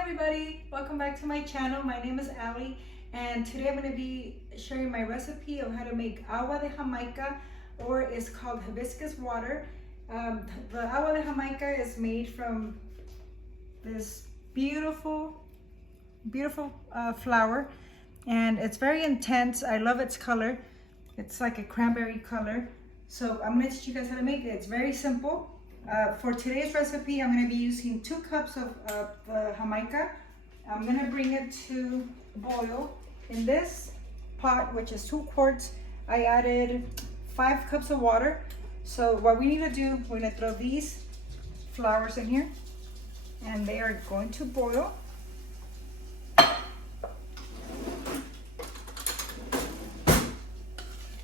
everybody, welcome back to my channel. My name is Ali, and today I'm going to be sharing my recipe of how to make agua de jamaica, or it's called hibiscus water. The agua de jamaica is made from this beautiful flower, and it's very intense. I love its color. It's like a cranberry color. So I'm going to teach you guys how to make it. It's very simple. For today's recipe, I'm going to be using 2 cups of the jamaica. I'm going to bring it to boil. In this pot, which is 2 quarts, I added 5 cups of water. So what we need to do, we're going to throw these flowers in here, and they are going to boil.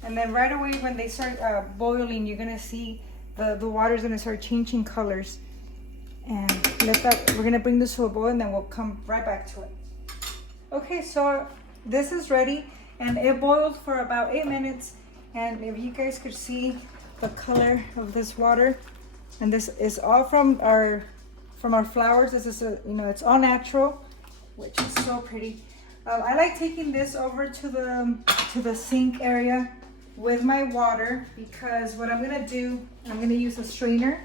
And then right away when they start boiling, you're going to see the water is going to start changing colors, and we're going to bring this to a boil, and then we'll come right back to it. Okay, so this is ready, and it boiled for about 8 minutes. And if you guys could see the color of this water, and this is all from our flowers. This is it's all natural, which is so pretty. I like taking this over to the sink area with my water, because what I'm gonna do, I'm gonna use a strainer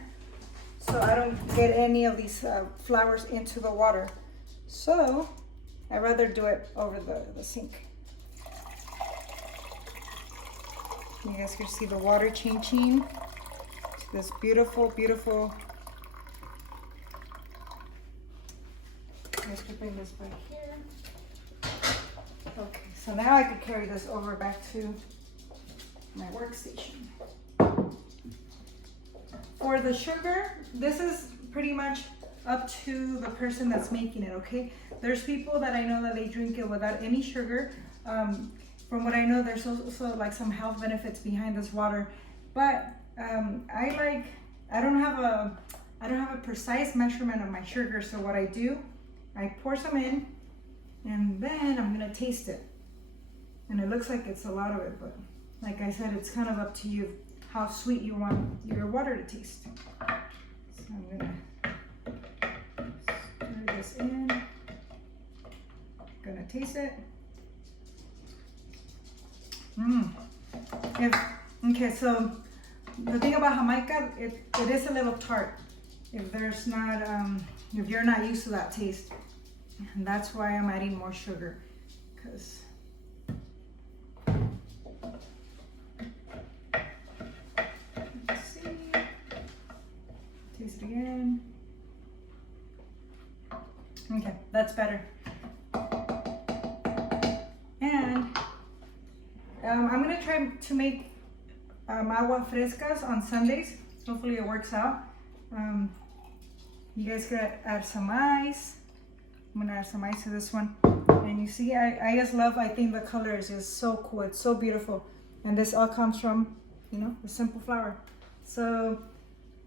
so I don't get any of these flowers into the water. So I'd rather do it over the sink. You guys can see the water changing to this beautiful. You guys can bring this back here. Okay, so now I can carry this over back to my workstation. For the sugar, this is pretty much up to the person that's making it, okay? There's people that I know that they drink it without any sugar. From what I know, there's also like some health benefits behind this water. But I don't have a precise measurement of my sugar, so what I do, I pour some in, and then I'm gonna taste it. And it looks like it's a lot of it, but like I said, it's kind of up to you how sweet you want your water to taste. So I'm gonna stir this in. Gonna taste it. Okay, so the thing about jamaica, it is a little tart. If you're not used to that taste, and that's why I'm adding more sugar, because taste it again. Okay, that's better. And I'm gonna try to make agua frescas on Sundays. Hopefully it works out. You guys could add some ice. I'm gonna add some ice to this one. And you see, I just love, I think the color is just so cool. It's so beautiful. And this all comes from, the simple flower. So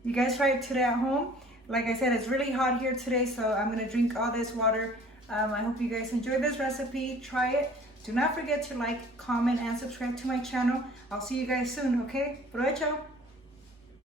you guys try it today at home. Like I said, it's really hot here today, so I'm gonna drink all this water. I hope you guys enjoyed this recipe. Try it. Do not forget to like, comment, and subscribe to my channel. I'll see you guys soon, okay? Provecho.